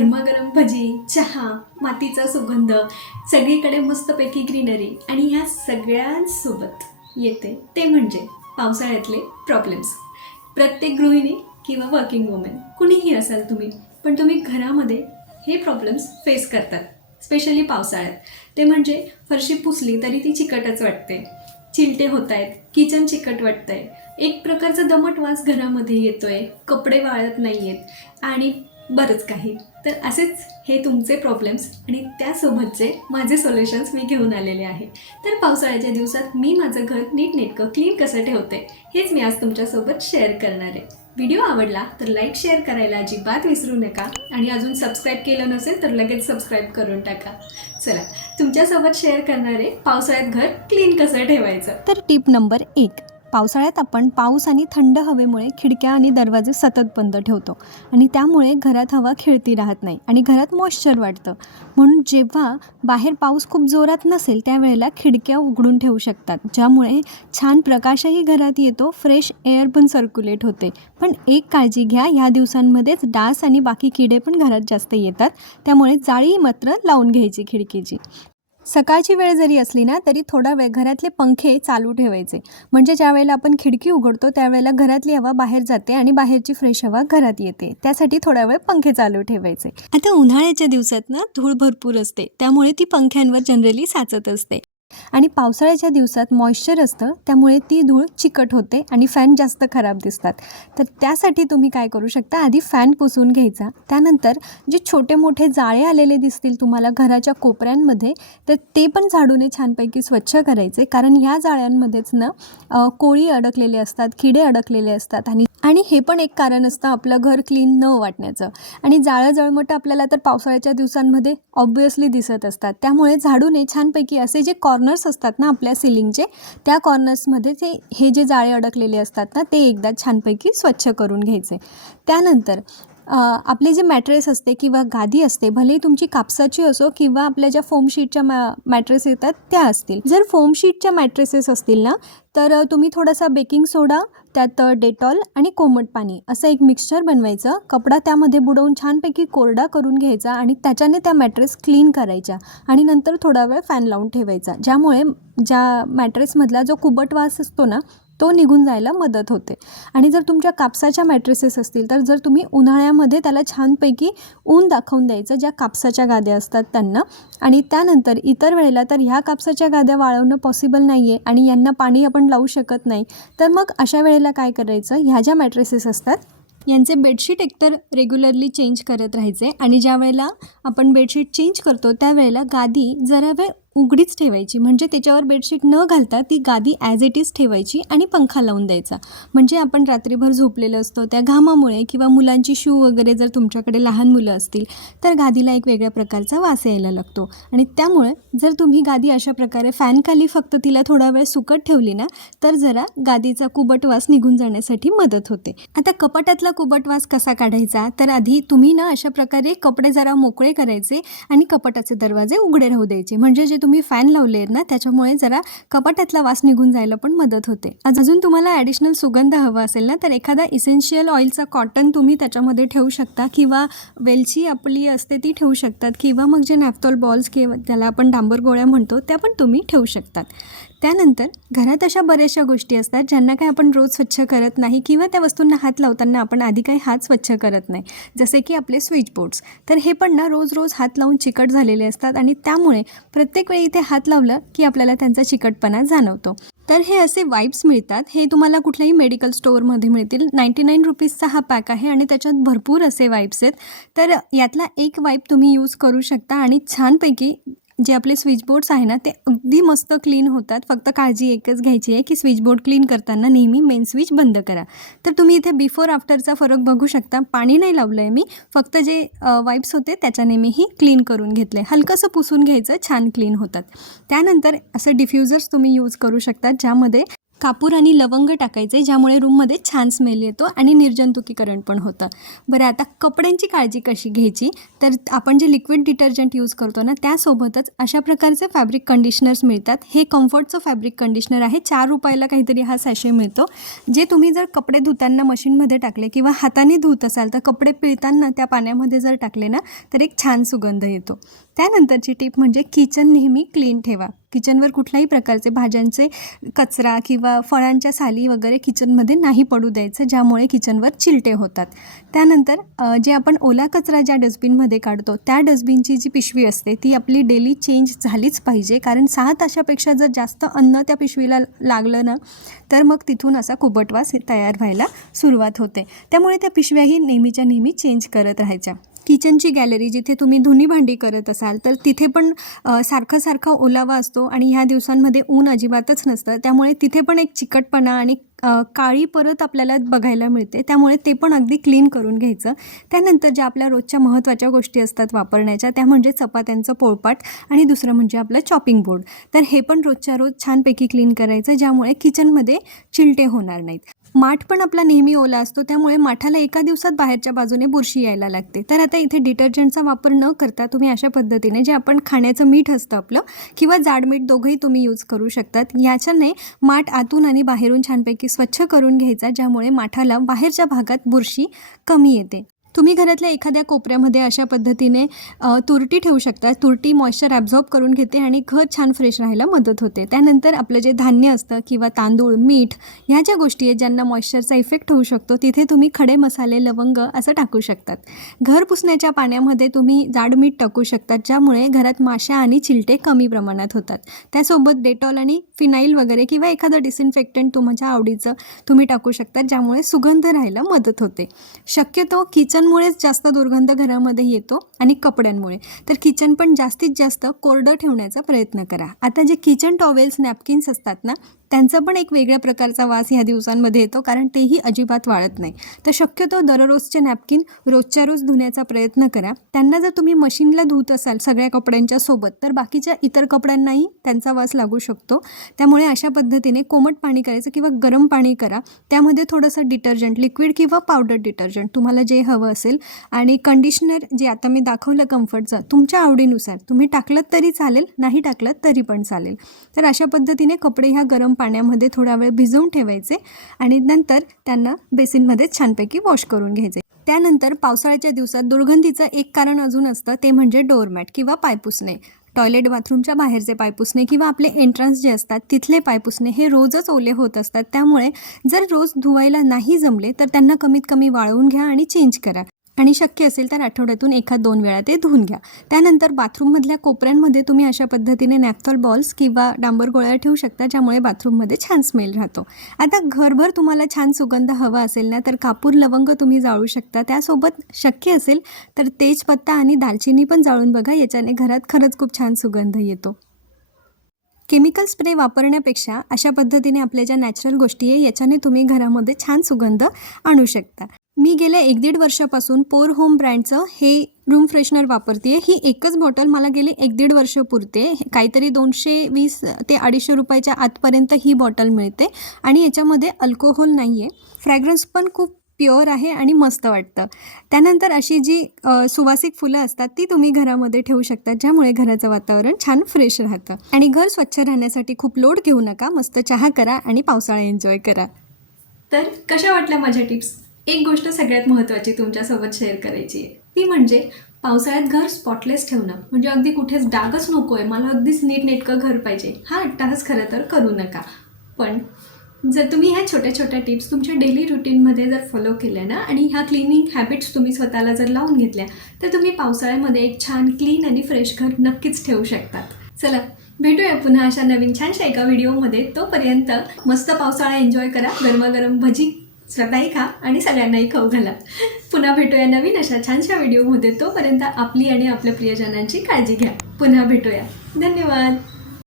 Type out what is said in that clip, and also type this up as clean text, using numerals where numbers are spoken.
गरमागरम भजी, चहा, मातीचा सुगंध, सगळीकडे मस्तपैकी ग्रीनरी आणि ह्या सगळ्यांसोबत येते ते म्हणजे पावसाळ्यातले प्रॉब्लेम्स. प्रत्येक गृहिणी किंवा वर्किंग वुमेन कुणीही असाल तुम्ही, पण तुम्ही घरामध्ये हे प्रॉब्लेम्स फेस करतात. स्पेशली पावसाळ्यात ते म्हणजे फरशी पुसली तरी ती चिकटच वाटते, चिलटे होत आहेत, किचन चिकट वाटतंय, एक प्रकारचा दमट वास घरामध्ये येतोय, कपडे वाळत नाही आहेत आणि बरंच काही. तर असेच हे तुमचे प्रॉब्लेम्स आणि त्यासोबतचे माझे सोल्युशन्स मी घेऊन आलेले आहे. तर पावसाळ्याच्या दिवसात मी माझं घर नीटनेटकं क्लीन कसं ठेवते हेच मी आज तुमच्यासोबत शेअर करणार आहे. व्हिडिओ आवडला तर लाईक शेअर करायला अजिबात विसरू नका आणि अजून सबस्क्राईब केलं नसेल तर लगेच सबस्क्राईब करून टाका. चला तुमच्यासोबत शेअर करणारे पावसाळ्यात घर क्लीन कसं ठेवायचं. तर टिप नंबर 1, पावसाळ्यात आपण पाऊस आणि थंड हवेमुळे खिडक्या आणि दरवाजे सतत बंद ठेवतो आणि त्यामुळे घरात हवा खेळती राहत नाही आणि घरात मॉइश्चर वाढतं. म्हणून जेव्हा बाहेर पाऊस खूप जोरात नसेल त्यावेळेला खिडक्या उघडून ठेवू शकतात, ज्यामुळे छान प्रकाशही घरात येतो, फ्रेश एअर पण सर्क्युलेट होते. पण एक काळजी घ्या, ह्या दिवसांमध्येच डास आणि बाकी किडे पण घरात जास्त येतात, त्यामुळे जाळी मात्र लावून घ्यायची खिडकीची. सकाळची वेळ जरी असली ना तरी थोडा वेळ घरातले पंखे चालू ठेवायचे, म्हणजे ज्यावेळेला आपण खिडकी उघडतो त्यावेळेला घरातली हवा बाहेर जाते आणि बाहेरची फ्रेश हवा घरात येते. त्यासाठी थोडा वेळ पंखे चालू ठेवायचे. आता उन्हाळ्याच्या दिवसात ना धूळ भरपूर असते, त्यामुळे ती पंख्यांवर जनरली साचत असते आणि पावसाळ्याच्या दिवसात मॉइश्चर असतं, त्यामुळे ती धूळ चिकट होते आणि फॅन जास्त खराब दिसतात. तर त्यासाठी तुम्ही काय करू शकता, आधी फॅन पुसून घ्यायचा. त्यानंतर जे छोटे मोठे जाळे आलेले दिसतील तुम्हाला घराच्या कोपऱ्यांमध्ये, तर ते पण झाडूने छानपैकी स्वच्छ करायचे, कारण ह्या जाळ्यांमध्येच ना कोळी अडकलेले असतात, किडे अडकलेले असतात आणि हे पण एक कारण असतं आपलं घर क्लीन न वाटण्याचं. आणि जाळं जळमटं आपल्याला तर पावसाळ्याच्या दिवसांमध्ये ऑब्व्हियसली दिसत असतात, त्यामुळे झाडूने छानपैकी असे जे कॉर्नर्स असतात ना आपल्या सिलिंगचे, त्या कॉर्नर्समध्ये हे जे जाळे अडकलेले असतात ना ते एकदा छानपैकी स्वच्छ करून घ्यायचे. त्यानंतर आपले जे मॅट्रेस असते किंवा गादी असते, भलेही तुमची कापसाची असो किंवा आपल्या ज्या फोम शीटच्या मॅट्रेस येतात त्या असतील. जर फोम शीटच्या मॅट्रेसेस असतील ना तर तुम्ही थोडासा बेकिंग सोडा, त्यात डेटॉल आणि कोमट पाणी असं एक मिक्सचर बनवायचं, कपडा त्यामध्ये बुडवून छानपैकी कोरडा करून घ्यायचा आणि त्याच्याने त्या मॅट्रेस क्लीन करायच्या आणि नंतर थोडा वेळ फॅन लावून ठेवायचा, ज्यामुळे ज्या मॅट्रेसमधला जो कुबट वास असतो ना तो निघून जायला मदत होते. आणि जर तुमच्या कापसाच्या मॅट्रेसेस असतील तर जर तुम्ही उन्हाळ्यामध्ये त्याला छानपैकी ऊन दाखवून द्यायचं ज्या कापसाच्या गाद्या असतात त्यांना, आणि त्यानंतर इतर वेळेला तर ह्या कापसाच्या गाद्या वाळवणं पॉसिबल नाही आहे आणि यांना पाणी आपण लावू शकत नाही, तर मग अशा वेळेला काय करायचं, ह्या ज्या मॅट्रेसेस असतात यांचे बेडशीट एकतर रेग्युलरली चेंज करत राहायचे आणि ज्या वेळेला आपण बेडशीट चेंज करतो त्यावेळेला गादी जरा वेळ उघडीच ठेवायची, म्हणजे त्याच्यावर बेडशीट न घालता ती गादी ॲज इट इज ठेवायची आणि पंखा लावून द्यायचा. म्हणजे आपण रात्रीभर झोपलेलं असतो त्या घामामुळे किंवा मुलांची शू वगैरे जर तुमच्याकडे लहान मुलं असतील तर गादीला एक वेगळ्या प्रकारचा वास यायला लागतो आणि त्यामुळे जर तुम्ही गादी अशा प्रकारे फॅनखाली फक्त तिला थोडा वेळ सुकत ठेवली ना तर जरा गादीचा कुबट वास निघून जाण्यासाठी मदत होते. आता कपाटातला कुबट वास कसा काढायचा, तर आधी तुम्ही ना अशा प्रकारे कपडे जरा मोकळे करायचे आणि कपाटाचे दरवाजे उघडे राहू द्यायचे, म्हणजे जे तुम्ही फॅन लावले आहेत ना त्याच्यामुळे जरा कपाटातला वास निघून जायला पण मदत होते. अजून तुम्हाला ॲडिशनल सुगंध हवा असेल ना तर एखादा इसेन्शियल ऑइलचा कॉटन तुम्ही त्याच्यामध्ये ठेवू शकता किंवा वेलची आपली असते ती ठेवू शकतात किंवा मग जे नॅफ्थॉल बॉल्स किंवा त्याला आपण डांबर गोळ्या म्हणतो त्या पण तुम्ही ठेवू शकतात. त्यानंतर घरात अशा बऱ्याचशा गोष्टी असतात ज्यांना काही आपण रोज स्वच्छ करत नाही किंवा त्या वस्तूंना हात लावताना आपण आधी काही हात स्वच्छ करत नाही, जसे की आपले स्विच बोर्ड्स. तर हे पण ना रोज रोज हात लावून चिकट झालेले असतात आणि त्यामुळे प्रत्येक वेळी इथे हात लावलं की आपल्याला त्यांचा चिकटपणा जाणवतो. तर हे असे वाईप्स मिळतात, हे तुम्हाला कुठल्याही मेडिकल स्टोअरमध्ये मिळतील. 99 रुपीजचा हा पॅक आहे आणि त्याच्यात भरपूर असे वाईप्स आहेत. तर यातला एक वाईप तुम्ही यूज करू शकता आणि छानपैकी जे आपले स्विच बोर्ड्स आहे ना ते अगदी मस्त क्लीन होतात. फक्त काळजी एकच घ्यायची आहे की स्विच बोर्ड क्लीन करताना नेहमी मेन स्विच बंद करा. तर तुम्ही इथे बिफोर आफ्टरचा फरक बघू शकता. पाणी नाही लावलं आहे मी, फक्त जे वाईप्स होते त्याच्याने मी ही क्लीन करून घेतलं आहे. हलकंसं पुसून घ्यायचं, छान क्लीन होतात. त्यानंतर असं डिफ्युजर्स तुम्ही यूज करू शकता ज्यामध्ये कापूर आणि लवंग टाकायचे, ज्यामुळे रूममध्ये छान स्मेल येतो आणि निर्जंतुकीकरण पण होतं. बरं, आता कपड्यांची काळजी कशी घ्यायची, तर आपण जे लिक्विड डिटर्जंट यूज करतो ना, त्यासोबतच अशा प्रकारचे फॅब्रिक कंडिशनर्स मिळतात. हे कम्फर्टचं फॅब्रिक कंडिशनर आहे. 4 रुपयाला काहीतरी हा सॅशे मिळतो. जे तुम्ही जर कपडे धुताना मशीनमध्ये टाकले किंवा हाताने धुत असाल, तर कपडे पिळताना त्या पाण्यामध्ये जर टाकले ना, तर एक छान सुगंध येतो. त्यानंतरची टिप म्हणजे किचन नेहमी क्लीन ठेवा. किचनवर कुठल्याही प्रकारचे भाज्यांचे कचरा किंवा फळांच्या साली वगैरे किचनमध्ये नाही पडू द्यायचं, ज्यामुळे किचनवर चिलटे होतात. त्यानंतर जे आपण ओला कचरा ज्या डस्टबिनमध्ये काढतो, त्या डस्टबिनची जी पिशवी असते ती आपली डेली चेंज झालीच पाहिजे, कारण 6 तासापेक्षा जर जास्त अन्न त्या पिशवीला लागलं ना, तर मग तिथून असा कुबटवास तयार व्हायला सुरुवात होते. त्यामुळे त्या पिशव्याही नेहमीच्या नेहमी चेंज करत राहायच्या. किचनची गॅलरी जिथे तुम्ही धुणी भांडी करत असाल, तर तिथे पण सारखं ओलावा असतो आणि ह्या दिवसांमध्ये ऊन अजिबातच नसतं. त्यामुळे तिथे पण एक चिकटपणा आणि काळी परत आपल्याला बघायला मिळते. त्यामुळे ते पण अगदी क्लीन करून घ्यायचं. त्यानंतर ज्या आपल्या रोजच्या महत्त्वाच्या गोष्टी असतात वापरण्याच्या, त्या म्हणजे चपात्यांचं पोळपाट आणि दुसरं म्हणजे आपलं चॉपिंग बोर्ड. तर हे पण रोजच्या रोज छानपैकी क्लीन करायचं, ज्यामुळे किचनमध्ये चिलटे होणार नाहीत. माठ पण आपला नेहमी ओला असतो, त्यामुळे माठाला एका दिवसात बाहेरच्या बाजूने बुरशी यायला लागते. तर आता इथे डिटर्जंटचा वापर न करता तुम्ही अशा पद्धतीने जे आपण खाण्याचं मीठ असतं आपलं किंवा जाड मीठ दोघंही तुम्ही यूज करू शकतात. याच्याने माठ आतून आणि बाहेरून छानपैकी स्वच्छ करून घ्यायचा, ज्यामुळे माठाला बाहेरच्या भागात बुरशी कमी येते. तुम्ही घरातल्या एखाद्या कोपऱ्यामध्ये अशा पद्धतीने तुरटी ठेवू शकता. तुरटी मॉइश्चर ॲब्झॉर्ब करून घेते आणि घर छान फ्रेश राहायला मदत होते. त्यानंतर आपलं जे धान्य असतं किंवा तांदूळ, मीठ ह्या ज्या गोष्टी आहेत ज्यांना मॉइश्चरचा इफेक्ट होऊ शकतो, तिथे तुम्ही खडे मसाले, लवंग असं टाकू शकतात. घर पुसण्याच्या पाण्यामध्ये तुम्ही जाड मीठ टाकू शकतात, ज्यामुळे घरात माशा आणि चिलटे कमी प्रमाणात होतात. त्यासोबत डेटॉल आणि फिनाईल वगैरे किंवा एखादं डिसइन्फेक्टंट तुमच्या आवडीचं तुम्ही टाकू शकतात, ज्यामुळे सुगंध राहायला मदत होते. शक्यतो किचनमुळेच जास्त दुर्गंध घरामध्ये येतो आणि कपड्यांमुळे, तर किचन पण जास्तीत जास्त कोरडं ठेवण्याचा प्रयत्न करा. आता जे किचन टॉवेल्स, नॅपकिन्स असतात ना, त्यांचा पण एक वेगळ्या प्रकारचा वास ह्या दिवसांमध्ये येतो, कारण तेही अजिबात वाळत नाही. तर शक्यतो दररोजचे नॅपकिन रोजच्या रोज धुण्याचा प्रयत्न करा. त्यांना जर तुम्ही मशीनला धुत असाल सगळ्या कपड्यांच्या सोबत, तर बाकीच्या इतर कपड्यांनाही त्यांचा वास लागू शकतो. त्यामुळे अशा पद्धतीने कोमट पाणी करायचं किंवा गरम पाणी करा. त्यामध्ये थोडंसं डिटर्जंट, लिक्विड किंवा पावडर डिटर्जंट तुम्हाला जे हवं असेल, आणि कंडिशनर जे आता मी दाखवलं कम्फर्टचं, तुमच्या आवडीनुसार तुम्ही टाकलं तरी चालेल, नाही टाकलं तरी पण चालेल. तर अशा पद्धतीने कपडे ह्या गरम पाण्यामध्ये थोडा वेळ भिजवून ठेवायचे आणि नंतर त्यांना बेसिनमध्ये छानपैकी वॉश करून घ्यायचे. त्यानंतर पावसाळ्याच्या दिवसात दुर्गंधीचं एक कारण अजून असतं, ते म्हणजे डोअरमॅट किंवा पायपुसणे. टॉयलेट, बाथरूमच्या बाहेरचे पायपुसणे किंवा आपले एंट्रन्स जे असतात तिथले पायपुसणे हे रोजच ओले होत असतात. त्यामुळे जर रोज धुवायला नाही जमले, तर त्यांना कमीत कमी वाळवून घ्या आणि चेंज करा. आणि शक्य असेल तर आठवड्यातून 1-2 वेळा ते धुवून घ्या. त्यानंतर बाथरूममधल्या कोपऱ्यांमध्ये तुम्ही अशा पद्धतीने नॅपथॉल बॉल्स किंवा डांबर गोळ्या ठेवू शकता, ज्यामुळे बाथरूममध्ये छान स्मेल राहतो. आता घरभर तुम्हाला छान सुगंध हवा असेल ना, तर कापूर, लवंग तुम्ही जाळू शकता. त्यासोबत शक्य असेल तर तेजपत्ता आणि दालचिनी पण जाळून बघा. याच्याने घरात खरंच खूप छान सुगंध येतो. केमिकल स्प्रे वापरण्यापेक्षा अशा पद्धतीने आपल्या ज्या नॅचरल गोष्टी आहे, याच्याने तुम्ही घरामध्ये छान सुगंध आणू शकता. मी गेल्या 1-1.5 वर्षापासून पोर होम ब्रँडचं हे रूम फ्रेशनर वापरते. ही एकच बॉटल मला गेली 1-1.5 वर्ष पुरते. काहीतरी 220 ते 250 रुपयाच्या आतपर्यंत ही बॉटल मिळते आणि याच्यामध्ये अल्कोहोल नाही आहे. फ्रॅग्रन्स पण खूप प्युअर आहे आणि मस्त वाटतं. त्यानंतर अशी जी सुवासिक फुलं असतात ती तुम्ही घरामध्ये ठेवू शकता, ज्यामुळे घराचं वातावरण छान फ्रेश राहतं. आणि घर स्वच्छ राहण्यासाठी खूप लोड घेऊ नका. मस्त चहा करा आणि पावसाळा एन्जॉय करा. तर कशा वाटल्या माझ्या टिप्स? एक गोष्ट सगळ्यात महत्त्वाची तुमच्यासोबत शेअर करायची आहे, ती म्हणजे पावसाळ्यात घर स्पॉटलेस ठेवणं. म्हणजे अगदी कुठेच डागच नको आहे, मला अगदीच नीटनेटकं घर पाहिजे, हा अट्टाहास खरं तर करू नका. पण जर तुम्ही ह्या छोट्या छोट्या टिप्स तुमच्या डेली रुटीनमध्ये जर फॉलो केल्या ना, आणि ह्या क्लिनिंग हॅबिट्स तुम्ही स्वतःला जर लावून घेतल्या, तर तुम्ही पावसाळ्यामध्ये एक छान क्लीन आणि फ्रेश घर नक्कीच ठेवू शकतात. चला, भेटूया पुन्हा अशा नवीन छानशा एका व्हिडिओमध्ये. तोपर्यंत मस्त पावसाळा एन्जॉय करा, गरमागरम भजी स्वतःही खा आणि सगळ्यांनाही खाऊ घाला. पुन्हा भेटूया नवीन अशा छानशा व्हिडिओमध्ये. तोपर्यंत आपली आणि आपल्या प्रियजनांची काळजी घ्या. पुन्हा भेटूया. धन्यवाद.